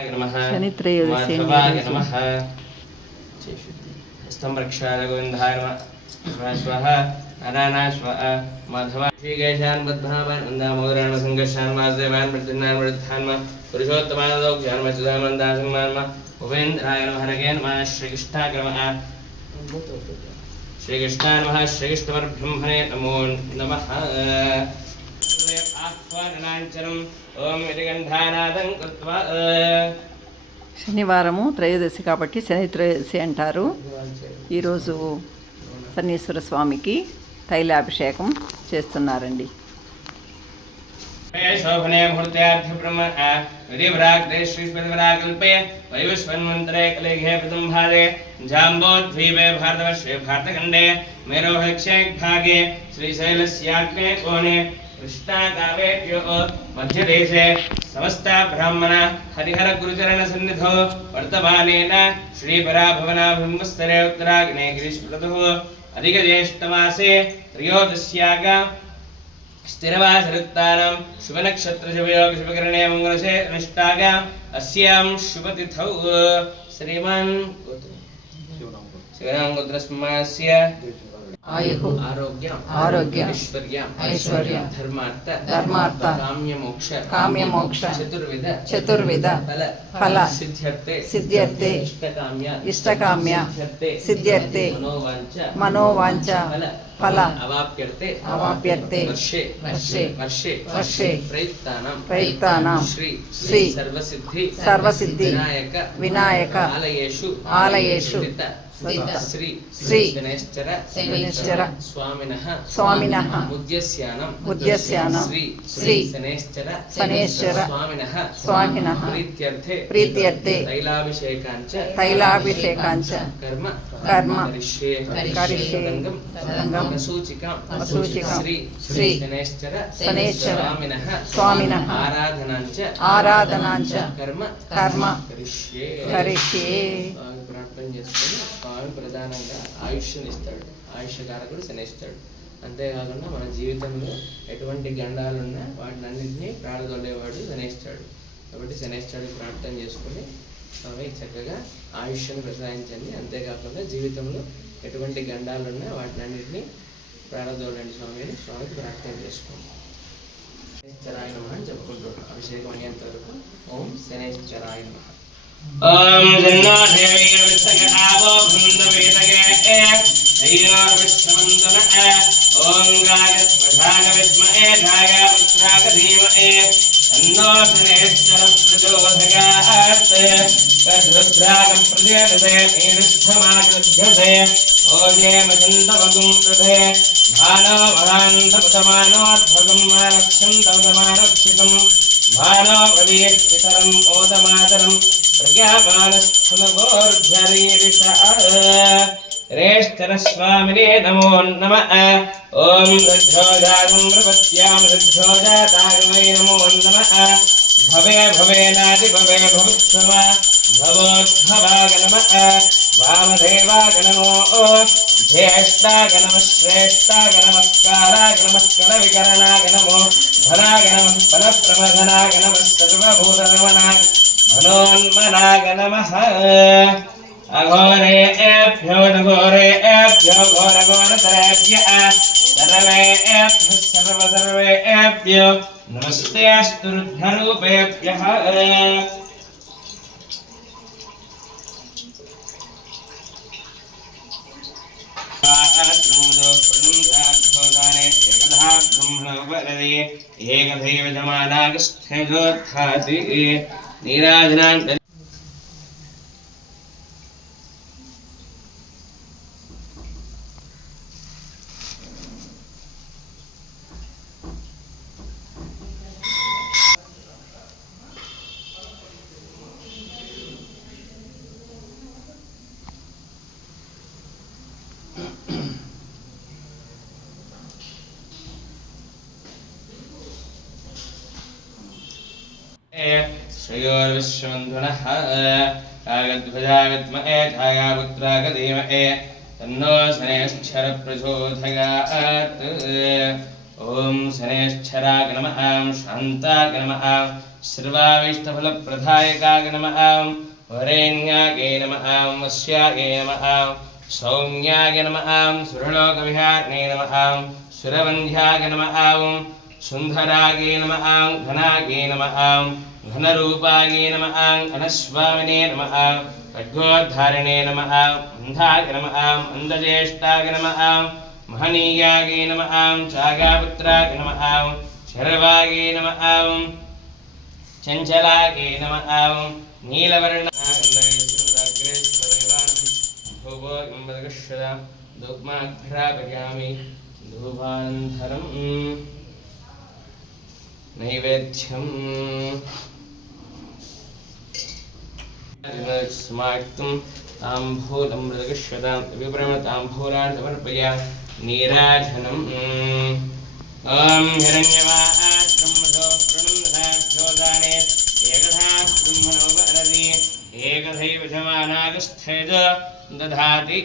शनित्रयोदशी हस्तं प्रक्षाल गोविन्दाय नमः स्वाहा नारायणाय स्वाहा माधव श्रीगेशान् बद्धावान् वन्दामोदरान् संघर्षान् वासुदेवान् प्रतिन्नान् वृद्धान् पुरुषोत्तमान् लोक्यान् मच्युतान् दासन्मान् उपेन्द्राय नमः हरये नमः श्रीकृष्णाय नमः श्रीकृष्णाय नमः श्रीकृष्णपरब्रह्मणे नमो नमः आह्वाननाञ्चनम् ओम इति गन्धानादं कृत्वा శనివారము త్రయోదశి కాబట్టి శని త్రయోదశి అంటారు. ఈరోజు శనీశ్వర స్వామికి తైలాభిషేకం చేస్తున్నారండి. शोभने मुहूर्त्यार्थ ब्रह्म विधिभ्राग्दे श्रीस्पतिवराकल्पे वैवस्वन्मन्त्रे कलेघे प्रथमभागे जाम्बोद्वीपे भारतवर्षे भारतखण्डे मेरोहक्षेकभागे श्रीशैलस्याग्ने कोणे कृष्णाकावेभ्यो मध्यदेशे समस्त ब्राह्मण हरिहर गुरुचरण सन्निधौ वर्तमानेन श्रीपराभवनाभिम्बस्तरे उत्तराग्ने गिरिस्मृतुः अधिकज्येष्ठमासे त्रयोदश्याग स्थिरवासरुत्तानं शुभनक्षत्रशुभयोग शुभकरणे मंगलसे अनुष्ठाग अस्यां शुभतिथौ श्रीमान् शिवराम गोत्रस्मास्य आरोग्य ऐश्वर्य धर्मार्थ काम्यमोक्ष चतुर्विध फल सिद्ध्यर्थे इष्टकाम्य सिद्ध्यर्थे मनोवांच फल अवाप्यर्थे वर्षे प्रयुक्तानां श्री सर्वसिद्धि विनायक आलयेषु श्री शनैश्चर स्वामिनः मुद्यस्यानं श्री शनैश्चर स्वामिनः प्रीत्यर्थे तैलाभिषेकाञ्च कर्म करिष्ये सूचिकां श्री शनैश्चर स्वामिनः आराधनाञ्च कर्म करिष्ये. ప్రార్థన చేసుకొని స్వామి ప్రధానంగా ఆయుష్ని ఇస్తాడు. ఆయుష్యకారకుడు శనేస్తాడు. అంతేకాకుండా మన జీవితంలో ఎటువంటి గండాలున్నా వాటిని అన్నింటినీ ప్రార్థలేవాడు శనేస్తాడు. కాబట్టి శనేస్తాడు ప్రార్థన చేసుకొని స్వామి చక్కగా ఆయుష్ను ప్రసాదించండి. అంతేకాకుండా జీవితంలో ఎటువంటి గండాలున్నా వాటిని అన్నింటినీ ప్రార్థోలండి స్వామి అని స్వామికి ప్రార్థన చేసుకోండి. శనేశ్వరాయ నమః అని చెప్పుకుంటాడు. అభిషేకం అయ్యేంత వరకు ఓం శనేశ్వరాయ నమః. ओम जन्नो देवी विष्णु आवो भुंदवेदगे तैयोर्विष्णवन्दन ओम गायत्मधाग विद्महे धाग पुत्राग धीमहि तन्नो शनैश्चर प्रचोदयात् तद्रुद्राग प्रचोदते नीरुष्ठमागृध्यते ओजे मदन्तमगुं कृते भानो वरान्तपतमानोर्भगं मानक्षन्तपतमानक्षितं भानो वदीयपितरम् ओदमातरम् रेष्ठरस्वामिने नमो नमः. ओम रज्जोजातं प्रपत्यां रज्जोजातागमय नमो नमः. भवे भवेनादि भवे भवत्सव भवोद्भवाग नमः. वामदेवाग नमो ज्येष्ठाग नमः श्रेष्ठाग नमस्काराग नमः कलविकरणाग नमो धनाग नमः फलप्रमथनाग नमः सर्वभूतनमनाग मनोन्मनाग नमः. अघोरेभ्यो घोरेभ्यो घोरघोरतरेभ्यः सर्वेभ्यो नमस्ते अस्तु रुद्ररूपेभ्यः. एकदैव जमानागस्थ्यजोत्थाति नीराजनान् श्रेयोर्विश्ववन्धुनः कागध्वजागद्महे छायापुत्रागधीमहे तन्नो शनैश्चर प्रचोदयात्. ओम शनैश्चराय नमः शान्ताय नमः सर्वाभीष्टफलप्रदायकाय नमः वरेण्याय नमः वस्याय नमः सौम्याय नमः सुरलोकविहारिणे नमः सुरवन्ध्याय नमः सुंदराय नमः घनाय नमः घनरूपाय नमः घनस्वामिने नमः खड्गोद्धारिणे नमः अन्धाय नमः अन्धज्येष्ठाय नमः महनीयाय नमः चागापुत्राय नमः शर्वाय नमः चंचलाय नमः नीलवर्णाय धूपानन्तरं नैवेद्यं समाक्तं ताम्बूलं मृदगश्वतां विभ्रमताम्बूलान् समर्पयामि नीराजनम् ॐ हिरण्यवात्रम्भो प्रणन्दाभ्यो दाने एकधा ब्रह्मणोपरति एकधैव जमानागस्थेज दधाति